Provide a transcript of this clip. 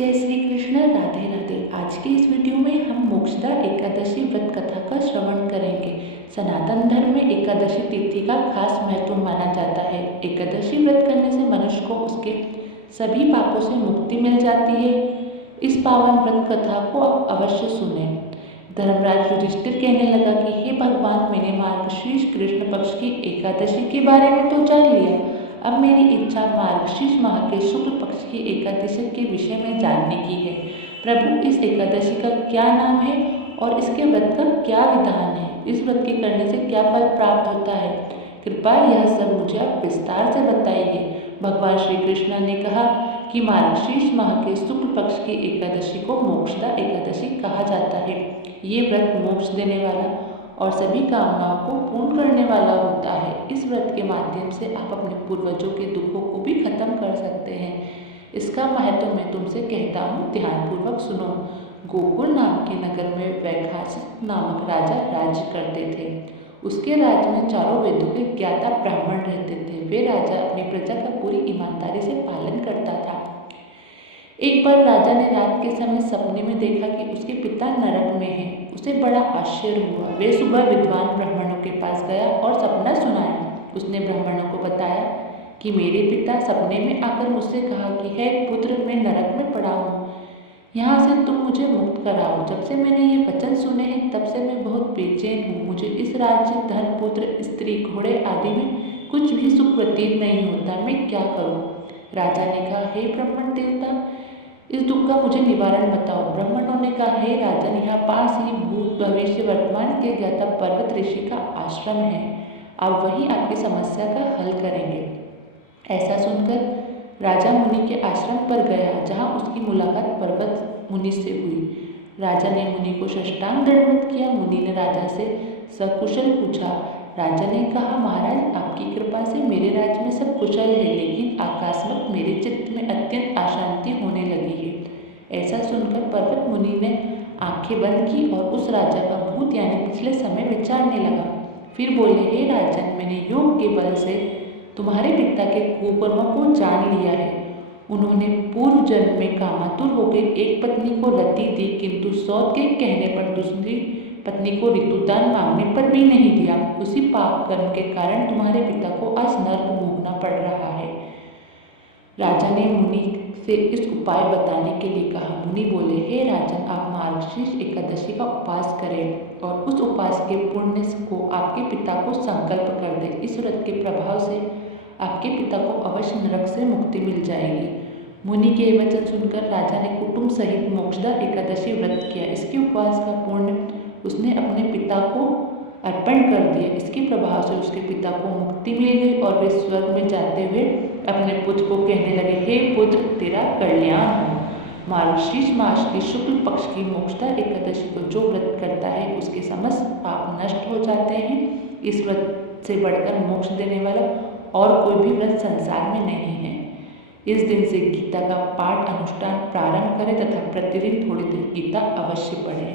जय श्री कृष्ण। राधे राधे। आज के इस वीडियो में हम मोक्षदा एकादशी व्रत कथा का श्रवण करेंगे। सनातन धर्म में एकादशी तिथि का खास महत्व माना जाता है। एकादशी व्रत करने से मनुष्य को उसके सभी पापों से मुक्ति मिल जाती है। इस पावन व्रत कथा को आप अवश्य सुने। धर्मराज युधिष्ठिर कहने लगा कि हे भगवान, मैंने मार्गशीर्ष कृष्ण पक्ष की एकादशी के बारे में तो जान लिया, अब मेरी इच्छा मार्गशीर्ष माह के शुक्ल पक्ष की एकादशी के विषय में जानने की है। प्रभु, इस एकादशी का क्या नाम है और इसके व्रत का क्या विधान है? इस व्रत के करने से क्या फल प्राप्त होता है? कृपया यह सब मुझे आप विस्तार से बताइए। भगवान श्री कृष्ण ने कहा कि मार्गशीर्ष माह के शुक्ल पक्ष की एकादशी को मोक्षदा एकादशी कहा जाता है। ये व्रत मोक्ष देने वाला और सभी कामनाओं को पूर्ण करने वाला होता है। इस व्रत के माध्यम से आप अपने पूर्वजों के दुखों को भी खत्म कर सकते हैं। इसका महत्व मैं तुमसे कहता हूँ, ध्यानपूर्वक सुनो। गोकुल नाम के नगर में वैखानस नामक राजा राज्य करते थे। उसके राज्य में चारों वेदों के ज्ञाता ब्राह्मण रहते थे। वे राजा अपनी प्रजा का पूरी ईमानदारी से पालन करता था। एक बार राजा ने रात के समय सपने में देखा कि उसके पिता नरक में हैं। उसे बड़ा आश्चर्य हुआ। वे सुबह विद्वान ब्राह्मणों के पास गया और सपना सुनाया। उसने ब्राह्मणों को बताया कि मेरे पिता सपने में आकर मुझसे कहा कि हे पुत्र, मैं नरक में पड़ा हूँ, यहाँ से तुम मुझे मुक्त कराओ। जब से मैंने ये वचन सुने हैं तब से मैं बहुत बेचैन हूँ। मुझे इस राज्य, धन, पुत्र, स्त्री, घोड़े आदि में कुछ भी सुख प्रतीत नहीं होता। मैं क्या करूँ? राजा ने कहा, हे ब्राह्मण देवता, इस दुख का मुझे निवारण बताओ। ब्राह्मणों ने कहा, हे राजन, यहाँ पास ही भूत, भविष्य, वर्तमान के ज्ञाता पर्वत ऋषि का आश्रम है। आप वहीं आपकी समस्या का हल करेंगे। ऐसा सुनकर राजा मुनि के आश्रम पर गया, जहाँ उसकी मुलाकात पर्वत मुनि से हुई। राजा ने मुनि को साष्टांग दंडवत किया। मुनि ने राजा से सकुशल पूछा। राजा ने कहा, महाराज, आपकी कृपा से मेरे राज्य में सब कुशल है, लेकिन अकस्मात मेरे चित्त में अत्यंत अशांति होने लगी है। ऐसा सुनकर पर्वत मुनि ने आंखें बंद की और उस राजा का भूत यानी पिछले समय विचारने लगा। फिर बोले, हे राजन, मैंने योग के बल से तुम्हारे पिता के कुकर्मों को जान लिया है। उन्होंने पूर्व जन्म में कामातुर होकर एक पत्नी को रति दी, किंतु सौत के कहने पर दूसरी पत्नी को ऋतुदान मांगने पर भी नहीं दिया। उसी पाप कर्म के कारण तुम्हारे पिता को आज नर्क भोगना पड़ रहा है। राजा ने मुनि से इस उपाय बताने के लिए कहा। मुनि बोले, हे राजन, आप मार्गशीर्ष एकादशी का उपवास करें और उस उपवास के पुण्य को आपके पिता को संकल्प कर दें। इस व्रत के प्रभाव से आपके पिता को अवश्य नरक से मुक्ति मिल जाएगी। मुनि के वचन सुनकर राजा ने कुटुंब सहित मोक्षदा एकादशी व्रत किया। इसके उपवास का पुण्य उसने अपने पिता को अर्पण कर दिया। इसके प्रभाव से उसके पिता को मुक्ति मिल गई और वे स्वर्ग में जाते हुए अपने पुत्र को कहने लगे, हे पुत्र, तेरा कल्याण हो। मार्गशीर्ष मास की शुक्ल पक्ष की मोक्षदा एकादशी को जो व्रत करता है उसके समस्त पाप नष्ट हो जाते हैं। इस व्रत से बढ़कर मोक्ष देने वाला और कोई भी व्रत संसार में नहीं है। इस दिन से गीता का पाठ अनुष्ठान प्रारंभ करें तथा प्रतिदिन थोड़ी देर गीता अवश्य पढ़ें।